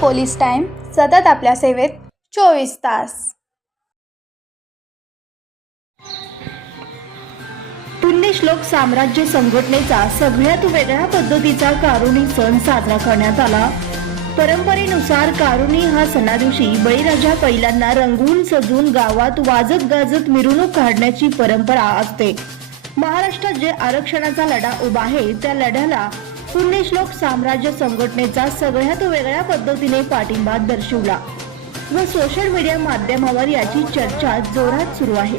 Police time सतत आपल्या सेवेत चोवीस तास. पुण्यश्लोक साम्राज्य संघटनेचा सगळ्यात वेगळ्या पद्धतीचा कारुणी सण साजरा करण्यात आला. परंपरेनुसार कारुणी हा सणादिवशी बळीराजा पहिल्यांदा रंगून सजून गावात वाजत गाजत मिरवणूक काढण्याची परंपरा असते. महाराष्ट्रात जे आरक्षणाचा लढा उभा आहे त्या लढ्याला पुण्यश्लोक साम्राज्य संघटनेचा सगळ्यात वेगळ्या पद्धतीने पाठिंबा दर्शवला व सोशल मीडिया माध्यमावर याची चर्चा जोरात सुरू आहे.